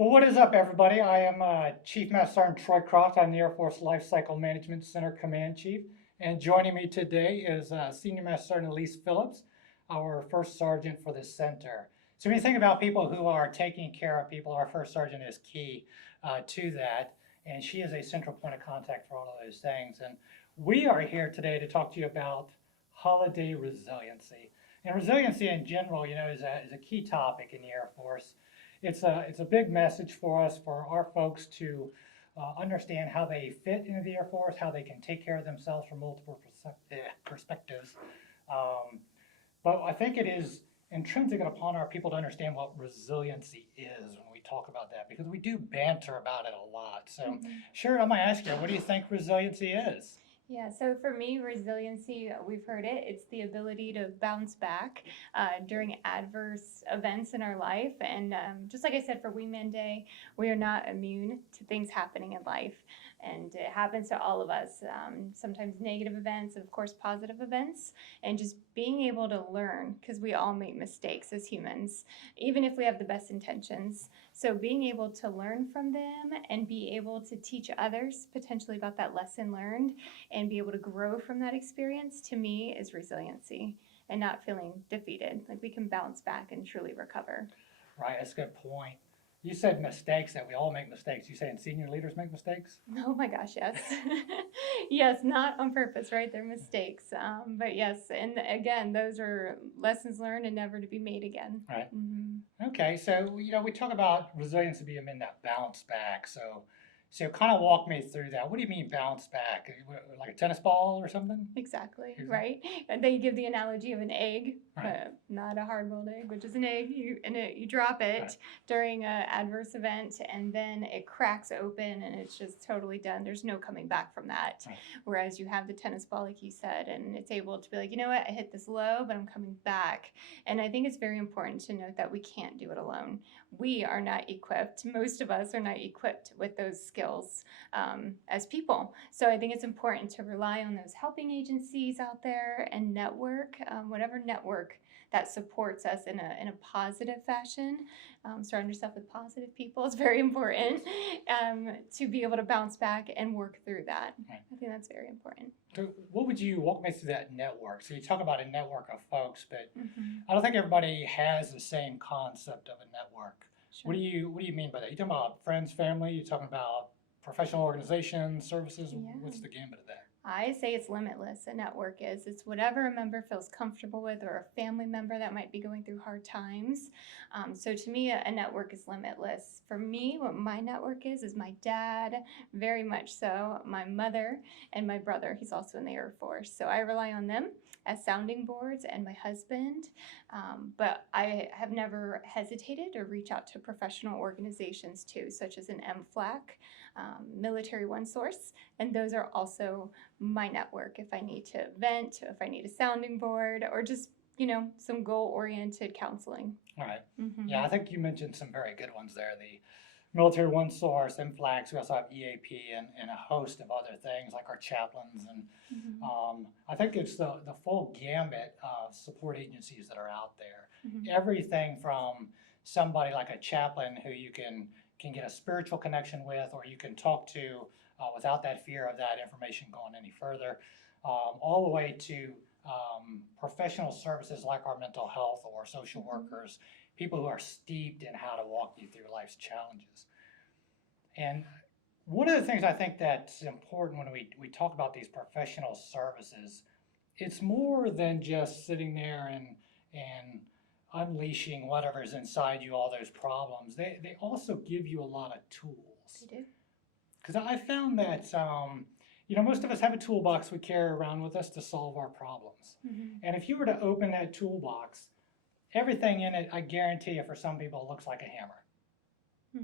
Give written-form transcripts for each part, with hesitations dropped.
Well, what is up, everybody? I am Chief Master Sergeant Troie Croft. I'm the Air Force Life Cycle Management Center Command Chief. And joining me today is Senior Master Sergeant Elise Phillips, our first sergeant for the center. So when you think about people who are taking care of people, our first sergeant is key to that. And she is a central point of contact for all of those things. And we are here today to talk to you about holiday resiliency. And resiliency in general, is a key topic in the Air Force. It's a big message for us, for our folks to understand how they fit into the Air Force, how they can take care of themselves from multiple perspectives. But I think it is intrinsic upon our people to understand what resiliency is when we talk about that, because we do banter about it a lot. So, Sharon, I'm going to ask you, what do you think resiliency is? Yeah, so for me, resiliency, we've heard it, it's the ability to bounce back during adverse events in our life. And just like I said, for Wingman Day, we are not immune to things happening in life. And it happens to all of us, sometimes negative events, and of course, positive events. And just being able to learn, because we all make mistakes as humans, even if we have the best intentions. So being able to learn from them and be able to teach others potentially about that lesson learned and be able to grow from that experience, to me, is resiliency and not feeling defeated. Like we can bounce back and truly recover. Right, that's a good point. You said mistakes, that we all make mistakes. You saying senior leaders make mistakes? Oh my gosh, yes. Yes, not on purpose, right? They're mistakes. But yes, and again, those are lessons learned and never to be made again. Right. Okay, so we talk about resiliency being in that bounce back. So kind of walk me through that. What do you mean bounce back? Like a tennis ball or something? Exactly, right? And they give the analogy of an egg, not a hard-boiled egg, which is an egg. You drop it during an adverse event, and then it cracks open, and it's just totally done. There's no coming back from that. Right. Whereas you have the tennis ball, like you said, and it's able to be like, you know what, I hit this low, but I'm coming back. And I think it's very important to note that we can't do it alone. We are not equipped. Most of us are not equipped with those skills as people. So I think it's important to rely on those helping agencies out there and network, whatever network that supports us in a positive fashion. Surround yourself with positive people is very important to be able to bounce back and work through that. Right. I think that's very important. So what would you walk me through that network? So you talk about a network of folks, but I don't think everybody has the same concept of a network. Sure. What do you mean by that? You talking about friends, family? You talking about professional organizations, services? Yeah. What's the gambit of that? I say it's limitless. A network is. It's whatever a member feels comfortable with, or a family member that might be going through hard times. So to me, a network is limitless. For me, what my network is my dad, very much so, my mother, and my brother. He's also in the Air Force. So I rely on them as sounding boards, and my husband. But I have never hesitated to reach out to professional organizations too, such as an MFLAC, Military One Source, and those are also my network if I need to vent, if I need a sounding board, or just some goal-oriented counseling. All right. Yeah, I think you mentioned some very good ones there. The Military One Source, MFLAGs, we also have EAP and a host of other things like our chaplains. And I think it's the full gamut of support agencies that are out there. Everything from somebody like a chaplain who you can get a spiritual connection with, or you can talk to without that fear of that information going any further, all the way to professional services like our mental health or social workers, people who are steeped in how to walk you through life's challenges. And one of the things I think that's important when we talk about these professional services, it's more than just sitting there and unleashing whatever's inside you, all those problems. They also give you a lot of tools. They do. Because I found that most of us have a toolbox we carry around with us to solve our problems. And if you were to open that toolbox, everything in it, I guarantee you, for some people, looks like a hammer.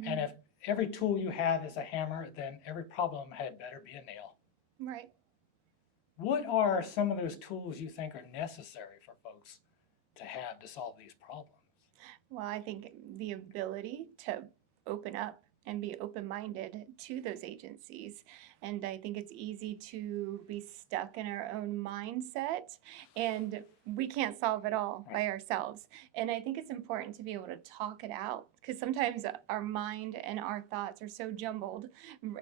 And if every tool you have is a hammer, then every problem had better be a nail. Right. What are some of those tools you think are necessary for folks to have to solve these problems? Well, I think the ability to open up and be open-minded to those agencies. And I think it's easy to be stuck in our own mindset, and we can't solve it all by ourselves. And I think it's important to be able to talk it out, because sometimes our mind and our thoughts are so jumbled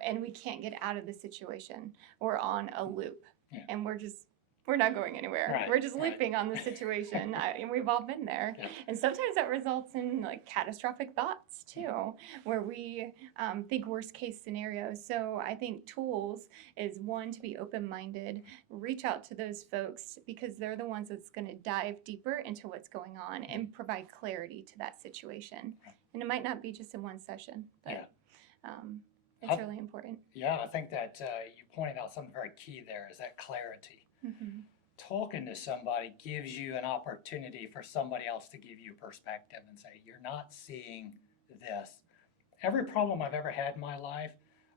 and we can't get out of the situation. We're on a loop, and we're not going anywhere. Right, We're just right. looping on the situation, and we've all been there. Yeah. And sometimes that results in like catastrophic thoughts too, where we think worst case scenarios. So I think tools is one, to be open-minded, reach out to those folks, because they're the ones that's going to dive deeper into what's going on and provide clarity to that situation. And it might not be just in one session, but it's really important. Yeah, I think that you pointed out something very key there, is that clarity. Mm-hmm. Talking to somebody gives you an opportunity for somebody else to give you perspective and say, you're not seeing this. Every problem I've ever had in my life,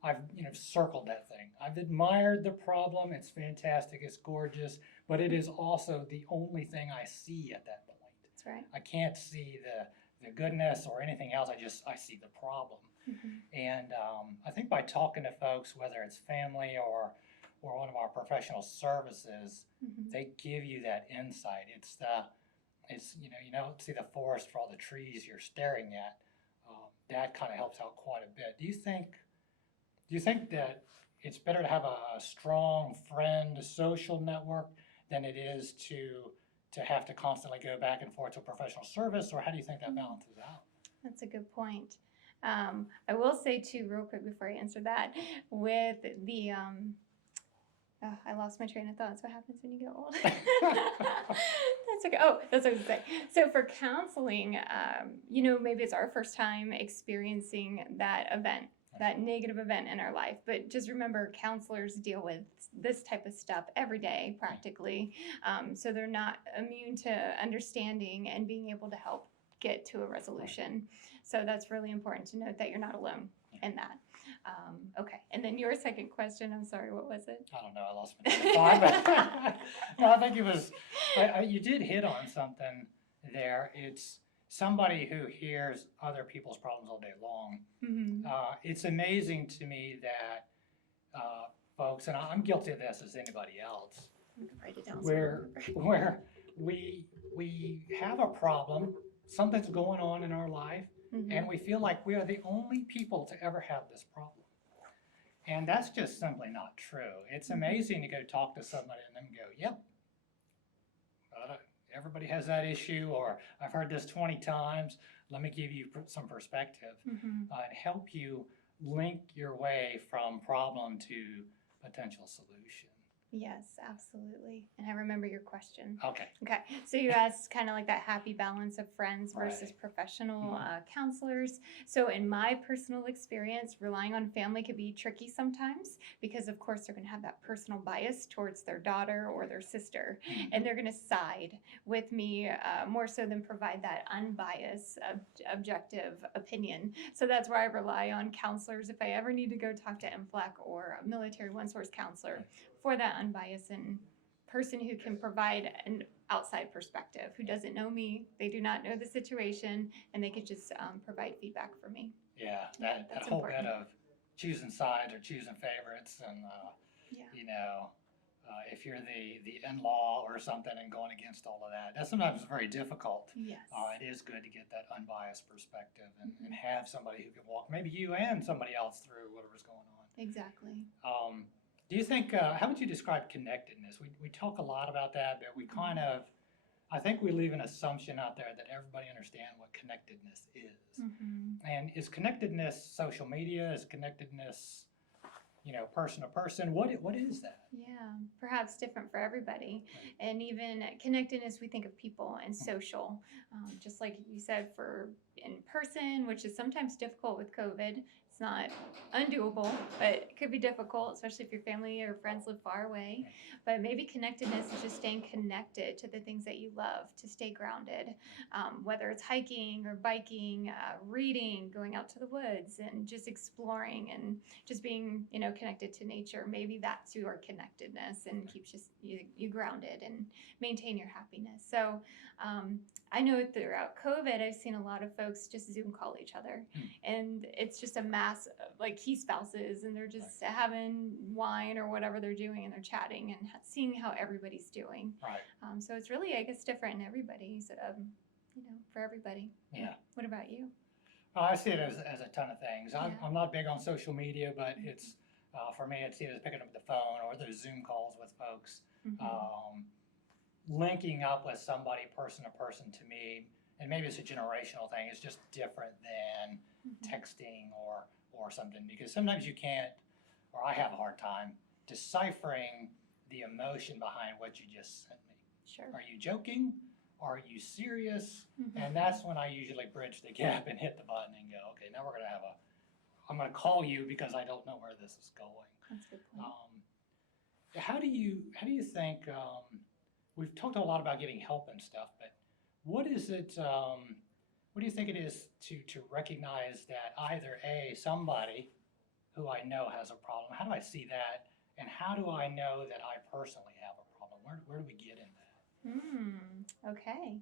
I've circled that thing. I've admired the problem. It's fantastic. It's gorgeous. But it is also the only thing I see at that point. That's right. I can't see the goodness or anything else. I see the problem. Mm-hmm. And I think by talking to folks, whether it's family or one of our professional services, Mm-hmm. they give you that insight. It's you don't see the forest for all the trees you're staring at. That kind of helps out quite a bit. Do you think that it's better to have a strong friend, a social network, than it is to have to constantly go back and forth to professional service, or how do you think that balances out? That's a good point. I will say too, real quick before I answer that, with the I lost my train of thought. That's what happens when you get old. That's okay. Oh, that's what I was going to say. So for counseling, maybe it's our first time experiencing that event, that negative event in our life. But just remember, counselors deal with this type of stuff every day, practically. So they're not immune to understanding and being able to help get to a resolution. So that's really important to note that you're not alone in that. Okay, and then your second question, I'm sorry, what was it? I don't know, I lost my train of thought. No, I think it was, you did hit on something there. It's somebody who hears other people's problems all day long. Mm-hmm. It's amazing to me that folks, and I'm guilty of this as anybody else, I'm gonna write it down. where we have a problem, something's going on in our life, Mm-hmm. and we feel like we are the only people to ever have this problem. And that's just simply not true. It's amazing to go talk to somebody and then go, yep, everybody has that issue, or I've heard this 20 times. Let me give you some perspective Mm-hmm. And help you link your way from problem to potential solution. Yes, absolutely. And I remember your question. Okay. Okay, so you asked kind of like that happy balance of friends versus Right. professional counselors. So in my personal experience, relying on family could be tricky sometimes, because of course they're going to have that personal bias towards their daughter or their sister, and they're going to side with me more so than provide that unbiased, objective opinion. So that's where I rely on counselors if I ever need to go talk to MFLAC or a military one-source counselor, for that unbiased and person who can provide an outside perspective, who doesn't know me, they do not know the situation, and they could just provide feedback for me. Yeah, that whole bit of choosing sides or choosing favorites, and if you're the in-law or something and going against all of that, that sometimes is very difficult. Yes. It is good to get that unbiased perspective and have somebody who can walk, maybe you and somebody else, through whatever's going on. Exactly. Do you think, how would you describe connectedness? We talk a lot about that, but we kind of, I think we leave an assumption out there that everybody understands what connectedness is. Mm-hmm. And is connectedness social media? Is connectedness, person to person? What is that? Yeah, perhaps different for everybody. Right. And even connectedness, we think of people and social, just like you said, for in person, which is sometimes difficult with COVID. It's not undoable, but it could be difficult, especially if your family or friends live far away. But maybe connectedness is just staying connected to the things that you love, to stay grounded, whether it's hiking or biking, reading, going out to the woods, and just exploring and just being, connected to nature. Maybe that's your connectedness and keeps you grounded and maintain your happiness. So I know throughout COVID, I've seen a lot of folks just Zoom call each other, and it's just a matter like key spouses, and they're just having wine or whatever they're doing, and they're chatting and seeing how everybody's doing. Right. So it's really, I guess, different in everybody. So, for everybody. Yeah. What about you? I see it as a ton of things. Yeah. I'm not big on social media, but it's for me, it's either picking up the phone or those Zoom calls with folks. Linking up with somebody person to person, to me, and maybe it's a generational thing, it's just different than texting or something, because sometimes you can't, or I have a hard time deciphering the emotion behind what you just sent me. Sure. Are you joking? Are you serious? And that's when I usually bridge the gap and hit the button and go, okay, now I'm going to call you because I don't know where this is going. That's a good point. How do you think, we've talked a lot about getting help and stuff, but what is it, what do you think it is to recognize that either somebody who I know has a problem, how do I see that? And how do I know that I personally have a problem? Where do we get in that? Okay.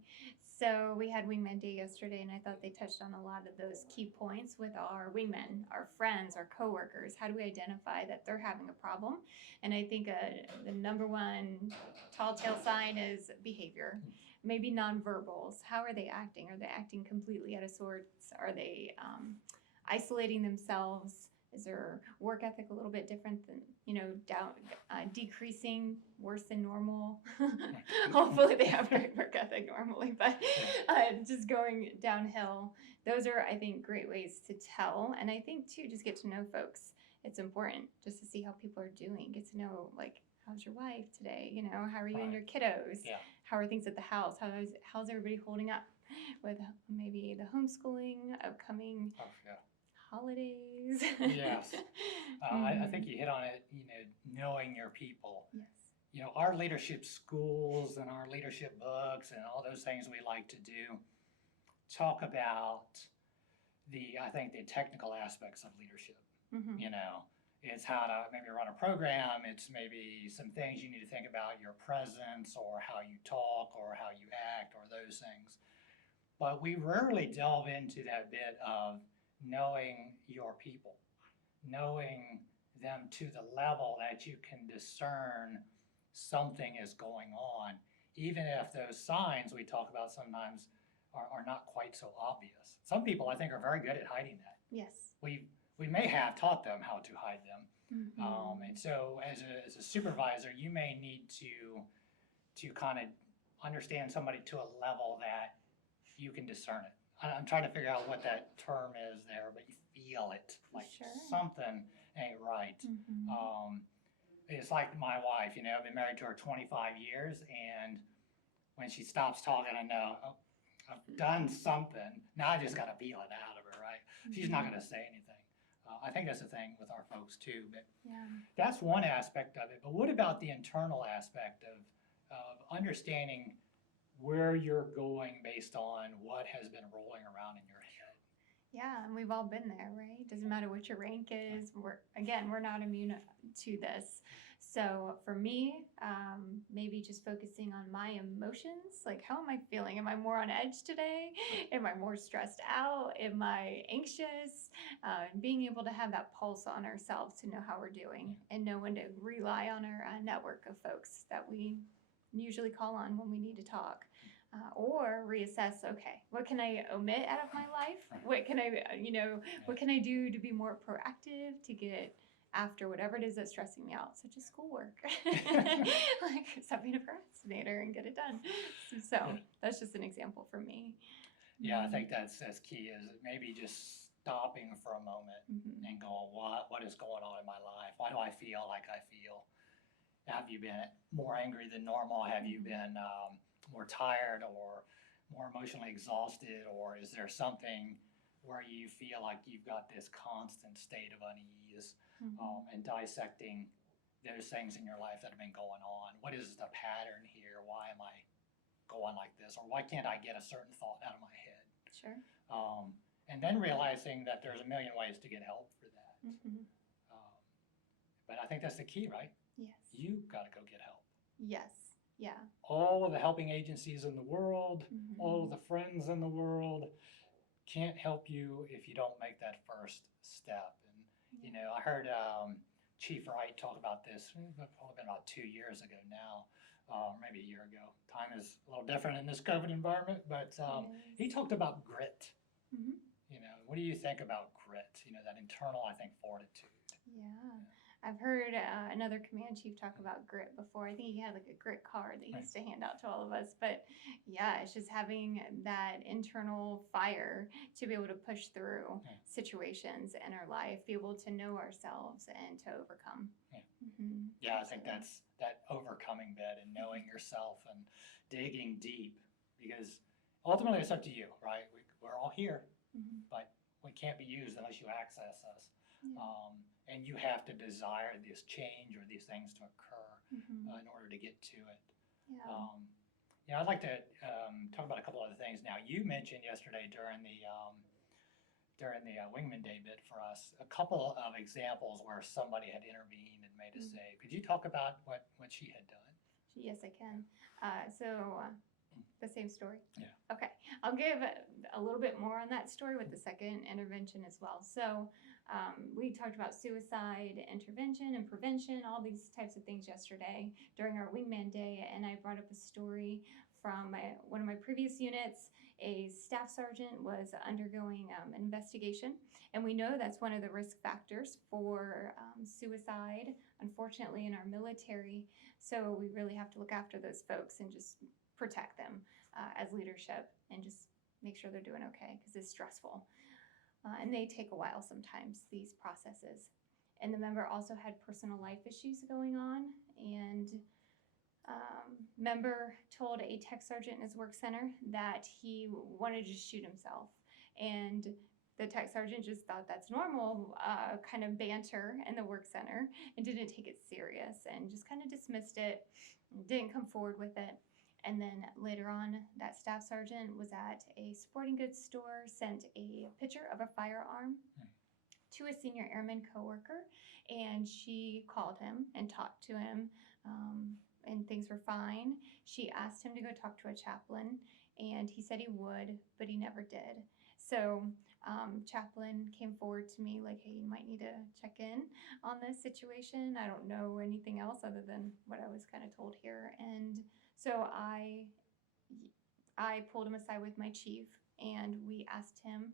So we had Wingman Day yesterday, and I thought they touched on a lot of those key points with our wingmen, our friends, our coworkers. How do we identify that they're having a problem? And I think the number one tall tale sign is behavior, maybe nonverbals. How are they acting? Are they acting completely out of sorts? Are they isolating themselves? Is their work ethic a little bit different than, decreasing, worse than normal? Hopefully they have great work ethic normally, but just going downhill. Those are, I think, great ways to tell. And I think, too, just get to know folks. It's important just to see how people are doing. Get to know, like, how's your wife today? How are you and your kiddos? Yeah. How are things at the house? How's everybody holding up with maybe the homeschooling, upcoming holidays? Yes. I think you hit on it, knowing your people. Yes. Our leadership schools and our leadership books and all those things we like to do talk about I think the technical aspects of leadership. It's how to maybe run a program. It's maybe some things you need to think about, your presence or how you talk or how you act or those things. But we rarely delve into that bit of knowing your people, knowing them to the level that you can discern something is going on, even if those signs we talk about sometimes are not quite so obvious. Some people, I think, are very good at hiding that. Yes. We may have taught them how to hide them. And so as a supervisor, you may need to kind of understand somebody to a level that you can discern it. I'm trying to figure out what that term is there, but you feel it, like something ain't right. It's like my wife, I've been married to her 25 years, and when she stops talking, I know, I've done something. Now I just got to feel it out of her, right? She's not going to say anything. I think that's the thing with our folks too, but that's one aspect of it. But what about the internal aspect of understanding where you're going based on what has been rolling around in your head? Yeah, and we've all been there, right? Doesn't matter what your rank is. We're not immune to this. So for me, maybe just focusing on my emotions, like how am I feeling? Am I more on edge today? Am I more stressed out? Am I anxious? Being able to have that pulse on ourselves to know how we're doing and know when to rely on our network of folks that we usually call on when we need to talk. Or reassess, okay, what can I omit out of my life? What can what can I do to be more proactive, to get after whatever it is that's stressing me out, such as schoolwork. Like stop being a procrastinator and get it done. So that's just an example for me. Yeah, I think that's key, is maybe just stopping for a moment and going, what is going on in my life? Why do I feel like I feel? Have you been more angry than normal? Have you been more tired or more emotionally exhausted? Or is there something where you feel like you've got this constant state of unease? And dissecting those things in your life that have been going on. What is the pattern here? Why am I going like this? Or why can't I get a certain thought out of my head? Sure. And then realizing that there's a million ways to get help for that. But I think that's the key, right? Yes. You've got to go get help. Yes. Yeah. All of the helping agencies in the world, all of the friends in the world, can't help you if you don't make that first step. And, you know, I heard Chief Wright talk about this probably been about 2 years ago now, maybe a year ago. Time is a little different in this COVID environment, but he talked about grit. Mm-hmm. You know, what do you think about grit? You know, that internal, I think, fortitude. Yeah. I've heard another command chief talk about grit before. I think he had like a grit card that he used to hand out to all of us. But yeah, it's just having that internal fire to be able to push through situations in our life, be able to know ourselves and to overcome. Yeah, Mm-hmm. I think that's that overcoming bit and knowing yourself and digging deep, because ultimately it's up to you, right? We're all here, but we can't be used unless you access us. Yeah. And you have to desire this change or these things to occur in order to get to it. Yeah. Yeah, I'd like to talk about a couple other things now. You mentioned yesterday during the Wingman Day bit for us a couple of examples where somebody had intervened and made a save. Could you talk about what she had done? Yes, I can. The same story? Yeah. Okay. I'll give a little bit more on that story with the second intervention as well. So we talked about suicide intervention and prevention, all these types of things yesterday during our Wingman Day, and I brought up a story from one of my previous units. A staff sergeant was undergoing an investigation, and we know that's one of the risk factors for suicide, unfortunately, in our military. So we really have to look after those folks and just protect them as leadership and just make sure they're doing okay, because it's stressful. And they take a while sometimes, these processes. And the member also had personal life issues going on, and member told a tech sergeant in his work center that he wanted to shoot himself. And the tech sergeant just thought that's normal kind of banter in the work center and didn't take it serious and just kind of dismissed it, didn't come forward with it. And then later on, that staff sergeant was at a sporting goods store, sent a picture of a firearm to a senior airman coworker, and she called him and talked to him, and things were fine. She asked him to go talk to a chaplain, and he said he would, but he never did. So chaplain came forward to me like, hey, you might need to check in on this situation. I don't know anything else other than what I was kind of told here. And so I pulled him aside with my chief, and we asked him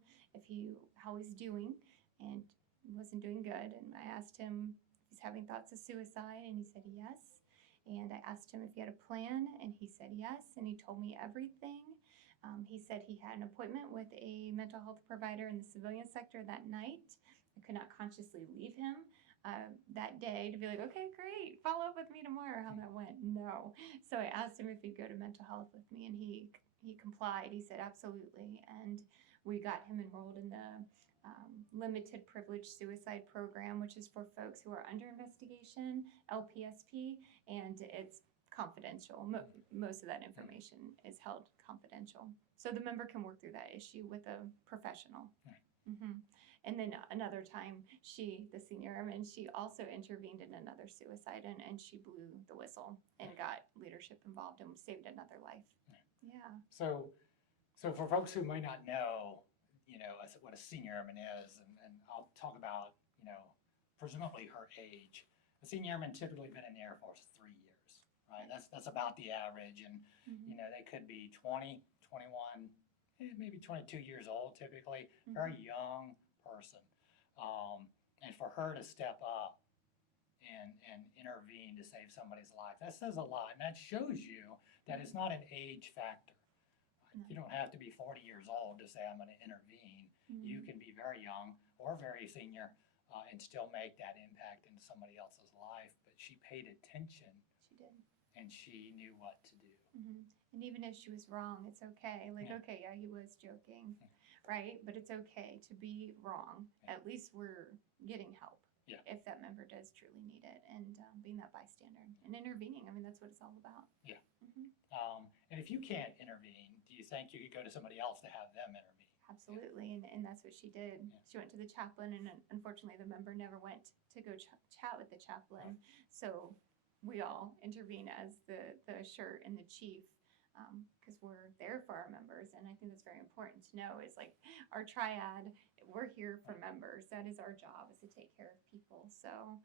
how he's doing, and he wasn't doing good. And I asked him if he's having thoughts of suicide, and he said yes. And I asked him if he had a plan, and he said yes, and he told me everything. He said he had an appointment with a mental health provider in the civilian sector that night. I could not consciously leave him that day to be like, okay, great, follow up with me tomorrow, how that went. No. So I asked him if he'd go to mental health with me, and he complied. He said absolutely, and we got him enrolled in the limited privilege suicide program, which is for folks who are under investigation, LPSP, and it's confidential. Most of that information is held confidential, so the member can work through that issue with a professional. And then another time, the senior airman, she also intervened in another suicide, and she blew the whistle and got leadership involved and saved another life. Yeah. So for folks who might not know, you know, what a senior airman is, and I'll talk about, you know, presumably her age. A senior airman typically been in the Air Force 3 years, right? That's about the average, and you know, they could be 20, 21, maybe 22 years old typically, very young person. And for her to step up and intervene to save somebody's life, that says a lot, and that shows you that it's not an age factor. You don't have to be 40 years old to say I'm going to intervene. You can be very young or very senior and still make that impact into somebody else's life. But she paid attention. She did. And she knew what to do. And even if she was wrong, it's okay. Like, okay, yeah, he was joking, right? But it's okay to be wrong. At least we're getting help if that member does truly need it, and being that bystander and intervening. I mean, that's what it's all about. Yeah. And if you can't intervene, do you think you could go to somebody else to have them intervene? Absolutely, and that's what she did. She went to the chaplain, and unfortunately the member never went to go chat with the chaplain. So we all intervene as the shirt and the chief because we're there for our members. And I think that's very important to know is like our triad, we're here for members. That is our job, is to take care of people. So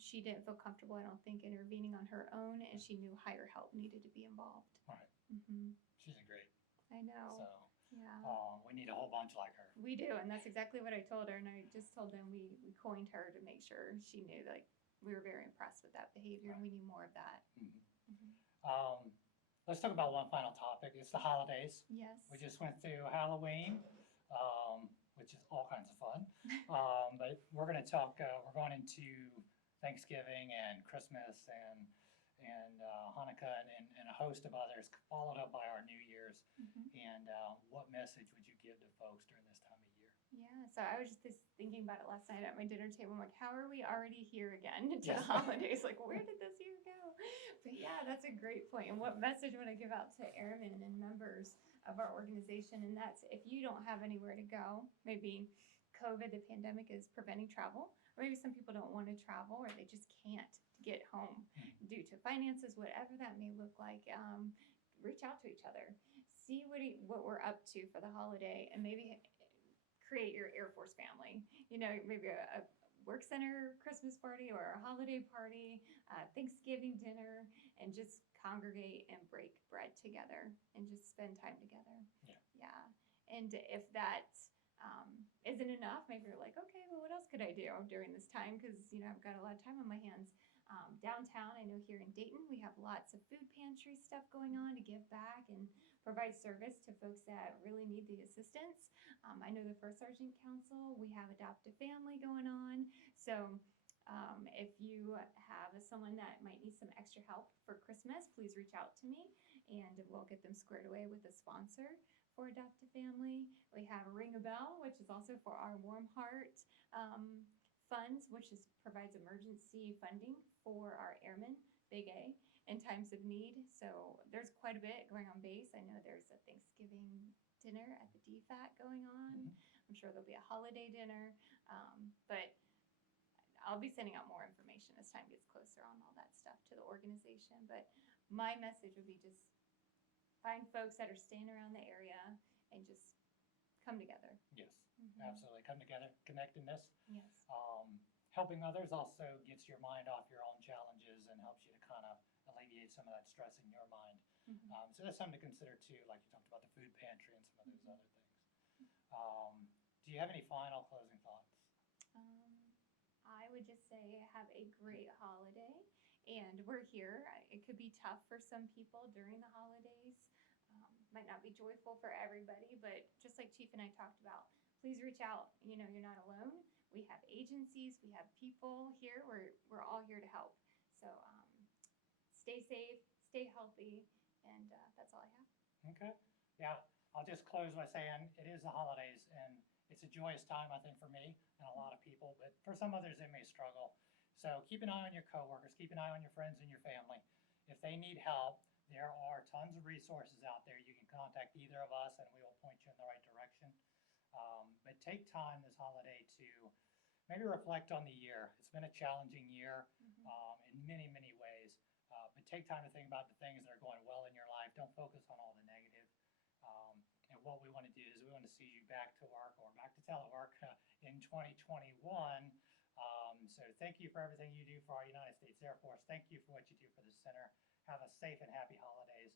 she didn't feel comfortable, I don't think, intervening on her own, and she knew higher help needed to be involved. Right. Mm-hmm. She's a great. I know. So Yeah. we need a whole bunch like her. We do, and that's exactly what I told her. And I just told them we coined her to make sure she knew, like, we were very impressed with that behavior, and we need more of that. Let's talk about one final topic. It's the holidays. Yes. We just went through Halloween, which is all kinds of fun. But we're going to talk. We're going into Thanksgiving and Christmas and Hanukkah and a host of others, followed up by our New Year's. And what message would you give to folks during this time of year? Yeah, so I was just thinking about it last night at my dinner table. I'm like, how are we already here again to Yes. the holidays? Like, where did this year go? But yeah, that's a great point. And what message would I give out to airmen and members of our organization? And that's, if you don't have anywhere to go, maybe COVID, the pandemic, is preventing travel, or maybe some people don't want to travel, or they just can't get home due to finances, whatever that may look like. Reach out to each other, see what we're up to for the holiday, and maybe create your Air Force family. You know, maybe a work center Christmas party or a holiday party, Thanksgiving dinner, and just congregate and break bread together and just spend time together. Yeah. And if that isn't enough, maybe you're like, okay, well, what else could I do during this time? Because, you know, I've got a lot of time on my hands. Downtown, I know here in Dayton, we have lots of food pantry stuff going on to give back and provide service to folks that really need the assistance. I know the First Sergeant Council, we have Adopt a Family going on. So if you have someone that might need some extra help for Christmas, please reach out to me and we'll get them squared away with a sponsor for Adopt a Family. We have Ring a Bell, which is also for our Warm Heart funds, which provides emergency funding for our airmen, Big A, in times of need. So there's quite a bit going on base. I know there's a Thanksgiving dinner at the DFAT going on. I'm sure there'll be a holiday dinner, but I'll be sending out more information as time gets closer on all that stuff to the organization. But my message would be just find folks that are staying around the area and just come together. Yes, absolutely. Come together. Connectedness. Yes. Helping others also gets your mind off your own challenges and helps you to kind of alleviate some of that stress in your mind. So that's something to consider too, like you talked about the food pantry and some of those other things. Do you have any final closing thoughts? I would just say have a great holiday, and we're here. It could be tough for some people during the holidays. Might not be joyful for everybody, but just like Chief and I talked about, please reach out. You know, you're not alone. We have agencies, we have people here. We're all here to help. So stay safe, stay healthy, and that's all I have. Okay. Yeah, I'll just close by saying it is the holidays, and it's a joyous time, I think, for me and a lot of people, but for some others, they may struggle. So keep an eye on your coworkers, keep an eye on your friends and your family. If they need help, there are tons of resources out there. You can contact either of us, and we will point you in the right direction. But take time this holiday to maybe reflect on the year. It's been a challenging year in many, many ways. But take time to think about the things that are going well in your life. Don't focus on all the negative. And what we want to do is we want to see you back to work or back to telework in 2021. So thank you for everything you do for our United States Air Force. Thank you for what you do for the center. Have a safe and happy holidays.